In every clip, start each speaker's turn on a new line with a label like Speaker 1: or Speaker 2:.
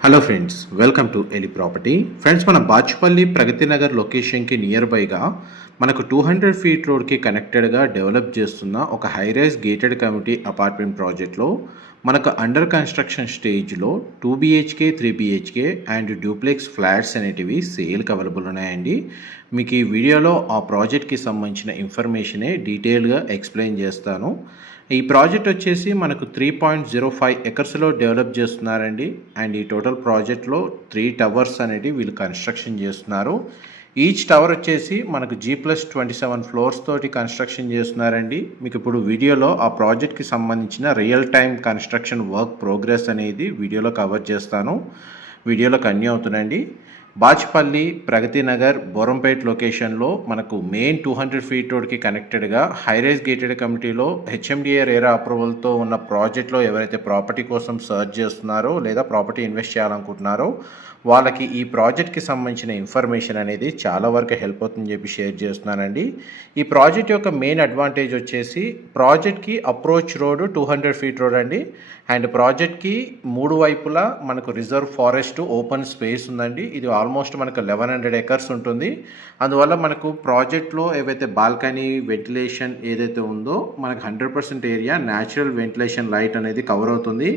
Speaker 1: Hello friends welcome to ఎలి property friends మన బాచుపల్లి ప్రగతి నగర్ లొకేషన్కి నియర్ బైగా మనకు టూ హండ్రెడ్ ఫీట్ రోడ్కి కనెక్టెడ్గా డెవలప్ చేస్తున్న ఒక హైరైజ్ గేటెడ్ కమిటీ అపార్ట్మెంట్ ప్రాజెక్ట్లో మనకు అండర్ కన్స్ట్రక్షన్ స్టేజ్లో two BHK three BHK and duplex flats అనేటివి సేల్కి అవైలబుల్ ఉన్నాయండి. మీకు ఈ వీడియోలో ఆ ప్రాజెక్ట్కి సంబంధించిన ఇన్ఫర్మేషనే డీటెయిల్గా ఎక్స్ప్లెయిన్ చేస్తాను. ఈ ప్రాజెక్ట్ వచ్చేసి మనకు త్రీ పాయింట్ జీరో ఫైవ్ ఎకర్స్లో డెవలప్ చేస్తున్నారండి. అండ్ ఈ టోటల్ ప్రాజెక్ట్లో త్రీ టవర్స్ అనేది వీళ్ళు కన్స్ట్రక్షన్ చేస్తున్నారు. ఈచ్ టవర్ వచ్చేసి మనకు G plus twenty seven floors తోటి కన్స్ట్రక్షన్ చేస్తున్నారండి. మీకు ఇప్పుడు వీడియోలో ఆ ప్రాజెక్ట్కి సంబంధించిన real time construction work progress అనేది వీడియోలో కవర్ చేస్తాను. వీడియోలో కన్యూ అవుతుందండి బాచ్పల్లి ప్రగతి నగర్ బోరంపేట్ లొకేషన్లో మనకు మెయిన్ టూ హండ్రెడ్ ఫీట్ రోడ్కి కనెక్టెడ్గా హైరైజ్ గేటెడ్ కమిటీలో హెచ్ఎండిఏ రేరా అప్రూవల్తో ఉన్న ప్రాజెక్ట్లో ఎవరైతే ప్రాపర్టీ కోసం సర్చ్ చేస్తున్నారో లేదా ప్రాపర్టీ ఇన్వెస్ట్ చేయాలనుకుంటున్నారో వాళ్ళకి ఈ ప్రాజెక్ట్కి సంబంధించిన ఇన్ఫర్మేషన్ అనేది చాలా వరకు హెల్ప్ అవుతుందని చెప్పి షేర్ చేస్తున్నానండి. ఈ ప్రాజెక్ట్ యొక్క మెయిన్ అడ్వాంటేజ్ వచ్చేసి ప్రాజెక్ట్కి approach road to hundred feet road అండి. అండ్ ప్రాజెక్ట్కి మూడు వైపులా మనకు రిజర్వ్ ఫారెస్ట్ ఓపెన్ స్పేస్ ఉందండి. ఇది ఆల్మోస్ట్ మనకు లెవెన్ హండ్రెడ్ ఎకర్స్ ఉంటుంది. అందువల్ల మనకు ప్రాజెక్ట్లో ఏవైతే బాల్కనీ వెంటిలేషన్ ఏదైతే ఉందో మనకు hundred percent area natural ventilation light అనేది కవర్ అవుతుంది.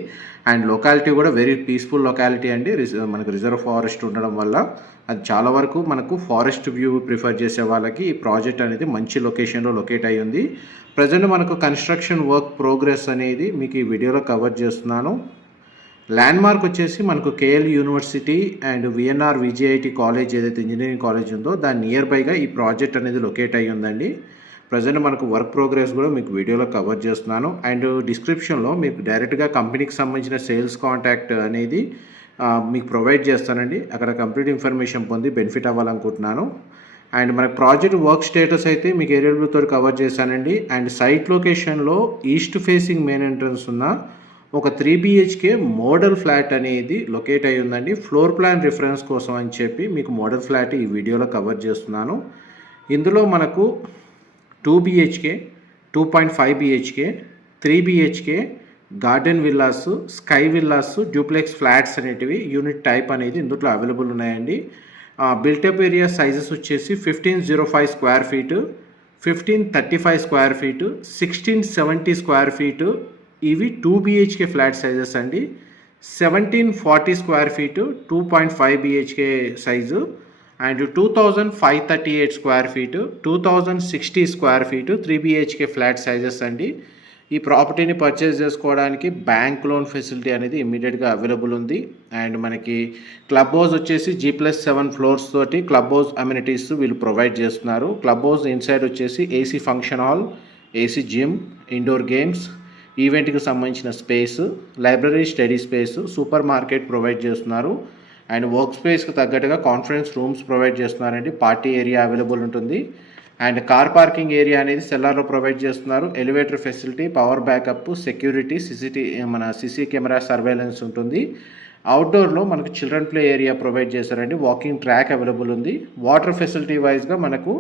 Speaker 1: అండ్ లొకాలిటీ కూడా వెరీ పీస్ఫుల్ లొకాలిటీ అండి. రిజ- మనకు రిజర్వ్ ఫారెస్ట్ ఉండడం వల్ల అది చాలా వరకు మనకు ఫారెస్ట్ వ్యూ ప్రిఫర్ చేసే వాళ్ళకి ఈ ప్రాజెక్ట్ అనేది మంచి లొకేషన్లో లొకేట్ అయి ఉంది. ప్రజెంట్ మనకు కన్స్ట్రక్షన్ వర్క్ ప్రోగ్రెస్ అనేది మీకు ఈ వీడియోలో కవర్ చేస్తున్నాను. ల్యాండ్ మార్క్ వచ్చేసి మనకు KL university and VNR VJIT college ఏదైతే ఇంజనీరింగ్ కాలేజ్ ఉందో దాని నియర్ బైగా ఈ ప్రాజెక్ట్ అనేది లొకేట్ అయ్యి ఉందండి. ప్రజెంట్ మనకు వర్క్ ప్రోగ్రెస్ కూడా మీకు వీడియోలో కవర్ చేస్తున్నాను. అండ్ డిస్క్రిప్షన్లో మీకు డైరెక్ట్గా కంపెనీకి సంబంధించిన సేల్స్ కాంటాక్ట్ అనేది మీకు ప్రొవైడ్ చేస్తానండి. అక్కడ కంప్లీట్ ఇన్ఫర్మేషన్ పొంది బెనిఫిట్ అవ్వాలనుకుంటున్నాను. అండ్ మన ప్రాజెక్ట్ వర్క్ స్టేటస్ అయితే మీకు ఏరియల్ బ్లూతో కవర్ చేశానండి. అండ్ సైట్ లొకేషన్లో ఈస్ట్ ఫేసింగ్ మెయిన్ ఎంట్రన్స్ ఉన్న ఒక త్రీ బిహెచ్కే మోడల్ ఫ్లాట్ అనేది లొకేట్ అయి ఉందండి. ఫ్లోర్ ప్లాన్ రిఫరెన్స్ కోసం అని చెప్పి మీకు మోడల్ ఫ్లాట్ ఈ వీడియోలో కవర్ చేస్తున్నాను. ఇందులో మనకు two BHK two point five BHK three BHK garden villas sky villas duplex flats అనేటివి యూనిట్ టైప్ అనేది ఇందులో అవైలబుల్ ఉన్నాయండి. బిల్టప్ ఏరియా సైజెస్ వచ్చేసి fifteen zero five square feet fifteen thirty five square feet sixteen seventy square feet ఇవి two BHK flat sizes అండి. Seventeen forty square feet two point five BHK size. And two thousand five thirty eight square feet two thousand sixty square feet three BHK flat sizes అండి. ఈ ప్రాపర్టీని purchase చేసుకోవడానికి bank loan facility అనేది ఇమీడియట్గా available ఉంది. And మనకి club house వచ్చేసి G plus seven floors తోటి క్లబ్ హౌస్ అమ్యూనిటీస్ వీళ్ళు ప్రొవైడ్ చేస్తున్నారు. క్లబ్ హౌస్ ఇన్సైడ్ వచ్చేసి AC function hall AC gym indoor games ఈవెంట్కి సంబంధించిన space library study space super market provide చేస్తున్నారు. అండ్ వర్క్ స్పేస్కి తగ్గట్టుగా కాన్ఫరెన్స్ రూమ్స్ ప్రొవైడ్ చేస్తున్నారండి. పార్టీ ఏరియా అవైలబుల్ ఉంటుంది. అండ్ కార్ పార్కింగ్ ఏరియా అనేది సెల్లార్లో ప్రొవైడ్ చేస్తున్నారు. Elevator facility power backup security CCT మన సిసి కెమెరా సర్వేలెన్స్ ఉంటుంది. అవుట్డోర్లో మనకు చిల్డ్రన్ ప్లే ఏరియా ప్రొవైడ్ చేశారండి. వాకింగ్ ట్రాక్ అవైలబుల్ ఉంది. వాటర్ ఫెసిలిటీ వైజ్గా మనకు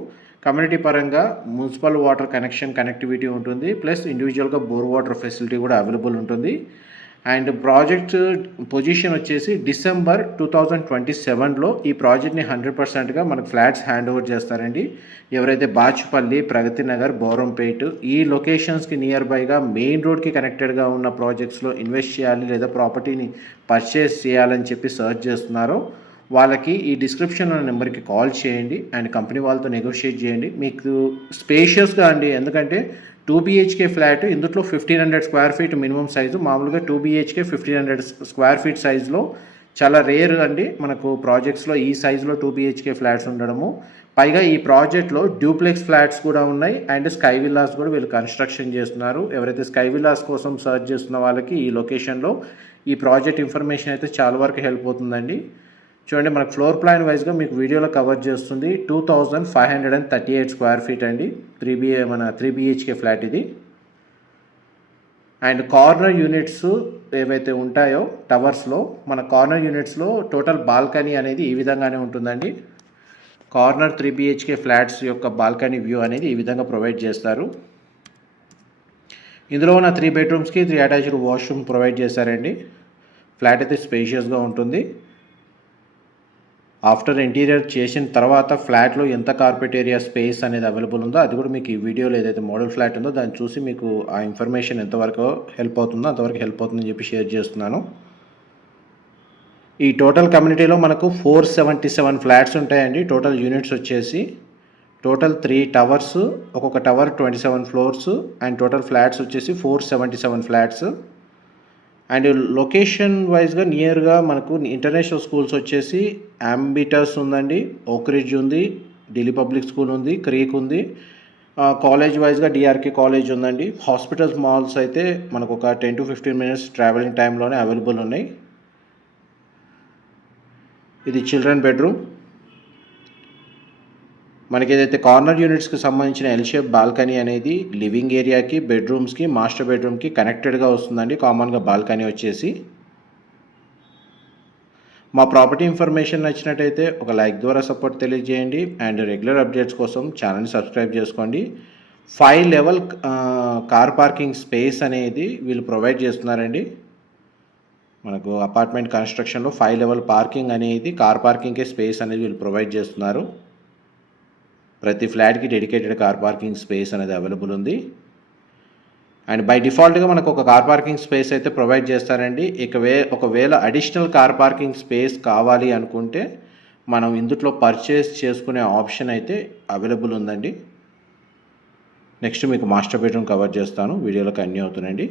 Speaker 1: కమ్యూనిటీ పరంగా మున్సిపల్ వాటర్ కనెక్షన్ కనెక్టివిటీ ఉంటుంది. ప్లస్ ఇండివిజువల్గా బోర్ వాటర్ ఫెసిలిటీ కూడా అవైలబుల్ ఉంటుంది. అండ్ ప్రాజెక్ట్ పొజిషన్ వచ్చేసి డిసెంబర్ టూ థౌజండ్ ట్వంటీ సెవెన్లో ఈ ప్రాజెక్ట్ని హండ్రెడ్ పర్సెంట్గా మనకు ఫ్లాట్స్ హ్యాండ్ ఓవర్ చేస్తారండి. ఎవరైతే బాచుపల్లి ప్రగతి నగర్ బోరంపేట్ ఈ లొకేషన్స్కి నియర్ బైగా మెయిన్ రోడ్కి కనెక్టెడ్గా ఉన్న ప్రాజెక్ట్స్లో ఇన్వెస్ట్ చేయాలి లేదా ప్రాపర్టీని పర్చేస్ చేయాలని చెప్పి సర్చ్ చేస్తున్నారో వాళ్ళకి ఈ డిస్క్రిప్షన్లో నెంబర్కి కాల్ చేయండి అండ్ కంపెనీ వాళ్ళతో నెగోషియేట్ చేయండి. మీకు స్పేషియస్గా అండి ఎందుకంటే టూ బీహెచ్కే ఫ్లాట్ ఇందులో fifteen hundred square feet minimum size మామూలుగా two BHK fifteen hundred square feet సైజులో చాలా రేర్ అండి. మనకు ప్రాజెక్ట్స్లో ఈ సైజులో టూ బీహెచ్కే ఫ్లాట్స్ ఉండడము. పైగా ఈ ప్రాజెక్ట్లో డ్యూప్లెక్స్ ఫ్లాట్స్ కూడా ఉన్నాయి. అండ్ స్కై విల్లాస్ కూడా వీళ్ళు కన్స్ట్రక్షన్ చేస్తున్నారు. ఎవరైతే స్కై విల్లాస్ కోసం సర్చ్ చేస్తున్న వాళ్ళకి ఈ లొకేషన్లో ఈ ప్రాజెక్ట్ ఇన్ఫర్మేషన్ అయితే చాలా వరకు హెల్ప్ అవుతుందండి. చూడండి మనకు ఫ్లోర్ ప్లాన్ వైజ్గా మీకు వీడియోలో కవర్ చేస్తుంది. Two thousand five hundred and thirty eight square feet అండి. త్రీ బిఏ మన త్రీ బిహెచ్కే ఫ్లాట్ ఇది. అండ్ కార్నర్ యూనిట్స్ ఏవైతే ఉంటాయో టవర్స్లో మన కార్నర్ యూనిట్స్లో టోటల్ బాల్కనీ అనేది ఈ విధంగానే ఉంటుందండి. కార్నర్ త్రీ బిహెచ్కే ఫ్లాట్స్ యొక్క బాల్కనీ వ్యూ అనేది ఈ విధంగా ప్రొవైడ్ చేస్తారు. ఇందులో ఉన్న త్రీ బెడ్రూమ్స్కి త్రీ అటాచ్డ్ వాష్రూమ్ ప్రొవైడ్ చేశారండి. ఫ్లాట్ అయితే స్పేషియస్గా ఉంటుంది. ఆఫ్టర్ ఇంటీరియర్ చేసిన తర్వాత ఫ్లాట్లో ఎంత కార్పెట్ ఏరియా స్పేస్ అనేది అవైలబుల్ ఉందో అది కూడా మీకు ఈ వీడియోలో ఏదైతే మోడల్ ఫ్లాట్ ఉందో దాన్ని చూసి మీకు ఆ ఇన్ఫర్మేషన్ ఎంతవరకు హెల్ప్ అవుతుందో అంతవరకు హెల్ప్ అవుతుందని చెప్పి షేర్ చేస్తున్నాను. ఈ టోటల్ కమ్యూనిటీలో మనకు ఫోర్ సెవెంటీ సెవెన్ ఫ్లాట్స్ ఉంటాయండి. టోటల్ యూనిట్స్ వచ్చేసి టోటల్ త్రీ టవర్స్ ఒక్కొక్క tower twenty seven floors and total flats వచ్చేసి four seventy seven flats. And location వైజ్గా నియర్గా మనకు ఇంటర్నేషనల్ స్కూల్స్ వచ్చేసి అంబిటస్ ఉందండి ఓక్రిడ్జ్ ఉంది ఢిల్లీ పబ్లిక్ స్కూల్ ఉంది క్రీక్ ఉంది. కాలేజ్ వైజ్గా డిఆర్కే కాలేజ్ ఉందండి. హాస్పిటల్స్ మాల్స్ అయితే మనకు ఒక ten to fifteen minutes traveling టైంలోనే అవైలబుల్ ఉన్నాయి. ఇది చిల్డ్రన్ బెడ్రూమ్ మనకి ఏదైతే కార్నర్ యూనిట్స్కి సంబంధించిన ఎల్ షేప్ బాల్కనీ అనేది లివింగ్ ఏరియాకి బెడ్రూమ్స్కి మాస్టర్ బెడ్రూమ్కి కనెక్టెడ్గా వస్తుందండి. కామన్గా బాల్కనీ వచ్చేసి. మా ప్రాపర్టీ ఇన్ఫర్మేషన్ నచ్చినట్టయితే ఒక లైక్ ద్వారా సపోర్ట్ తెలియజేయండి. అండ్ రెగ్యులర్ అప్డేట్స్ కోసం ఛానల్ని సబ్స్క్రైబ్ చేసుకోండి. Five level car parking space అనేది వీళ్ళు ప్రొవైడ్ చేస్తున్నారండి. మనకు అపార్ట్మెంట్ కన్స్ట్రక్షన్లో ఫైవ్ లెవెల్ పార్కింగ్ అనేది కార్ పార్కింగ్కే స్పేస్ అనేది వీళ్ళు ప్రొవైడ్ చేస్తున్నారు. ప్రతి ఫ్లాట్కి డెడికేటెడ్ కార్ పార్కింగ్ స్పేస్ అనేది అవైలబుల్ ఉంది. అండ్ బై డిఫాల్ట్గా మనకు ఒక కార్ పార్కింగ్ స్పేస్ అయితే ప్రొవైడ్ చేస్తారండి. ఇక వే ఒకవేళ అడిషనల్ కార్ పార్కింగ్ స్పేస్ కావాలి అనుకుంటే మనం ఇందులో పర్చేస్ చేసుకునే ఆప్షన్ అయితే అవైలబుల్ ఉందండి. నెక్స్ట్ మీకు మాస్టర్ బెడ్రూమ్ కవర్ చేస్తాను. వీడియోలో కన్యూ అవుతుందండి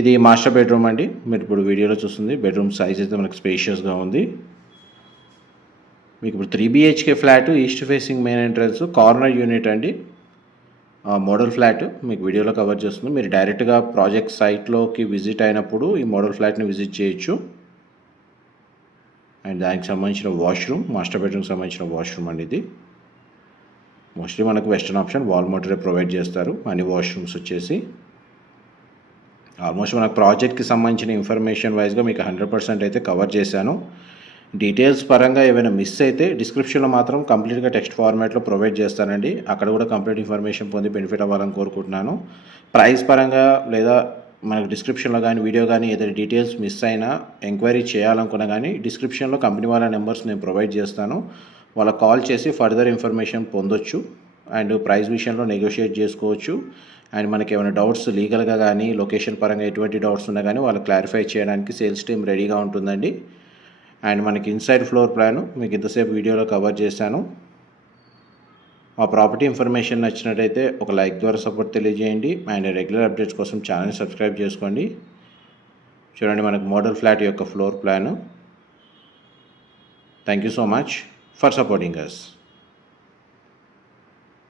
Speaker 1: ఇది మాస్టర్ బెడ్రూమ్ అండి. మీరు ఇప్పుడు వీడియోలో చూస్తుంది బెడ్రూమ్ సైజ్ అయితే మనకు స్పేషియస్గా ఉంది. మీకు ఇప్పుడు three BHK flat east facing main entrance corner unit అండి. మోడల్ ఫ్లాట్ మీకు వీడియోలో కవర్ చేస్తుంది. మీరు డైరెక్ట్గా ప్రాజెక్ట్ సైట్లోకి విజిట్ అయినప్పుడు ఈ మోడల్ ఫ్లాట్ని విజిట్ చేయొచ్చు. అండ్ దానికి సంబంధించిన వాష్రూమ్ మాస్టర్ బెడ్రూమ్కి సంబంధించిన వాష్రూమ్ అండి ఇది. మోస్ట్లీ మనకు వెస్టర్న్ ఆప్షన్ వాల్ మోటరే ప్రొవైడ్ చేస్తారు. అన్ని వాష్రూమ్స్ వచ్చేసి. ఆల్మోస్ట్ మనకు ప్రాజెక్ట్కి సంబంధించిన ఇన్ఫర్మేషన్ వైజ్గా మీకు హండ్రెడ్ పర్సెంట్ అయితే కవర్ చేశాను. డీటెయిల్స్ పరంగా ఏమైనా మిస్ అయితే డిస్క్రిప్షన్లో మాత్రం కంప్లీట్గా టెక్స్ట్ ఫార్మాట్లో ప్రొవైడ్ చేస్తానండి. అక్కడ కూడా కంప్లీట్ ఇన్ఫర్మేషన్ పొంది బెనిఫిట్ అవ్వాలని కోరుకుంటున్నాను. ప్రైస్ పరంగా లేదా మనకు డిస్క్రిప్షన్లో కానీ వీడియో కానీ ఏదైనా డీటెయిల్స్ మిస్ అయినా ఎంక్వైరీ చేయాలనుకున్నా కానీ డిస్క్రిప్షన్లో కంపెనీ వాళ్ళ నెంబర్స్ నేను ప్రొవైడ్ చేస్తాను. వాళ్ళ కాల్ చేసి ఫర్దర్ ఇన్ఫర్మేషన్ పొందొచ్చు అండ్ ప్రైస్ విషయంలో నెగోషియేట్ చేసుకోవచ్చు. అండ్ మనకి ఏమైనా డౌట్స్ లీగల్గా కానీ లొకేషన్ పరంగా ఎటువంటి డౌట్స్ ఉన్నా కానీ వాళ్ళు క్లారిఫై చేయడానికి సేల్స్ టీమ్ రెడీగా ఉంటుందండి. అండ్ మనకి ఇన్సైడ్ ఫ్లోర్ ప్లాన్ మీకు ఇంతసేపు వీడియోలో కవర్ చేశాను. మా ప్రాపర్టీ ఇన్ఫర్మేషన్ నచ్చినట్టయితే ఒక లైక్ ద్వారా సపోర్ట్ తెలియజేయండి. అండ్ రెగ్యులర్ అప్డేట్స్ కోసం ఛానల్ సబ్స్క్రైబ్ చేసుకోండి. చూడండి మనకు మోడల్ ఫ్లాట్ యొక్క floor plan thank you so much for supporting us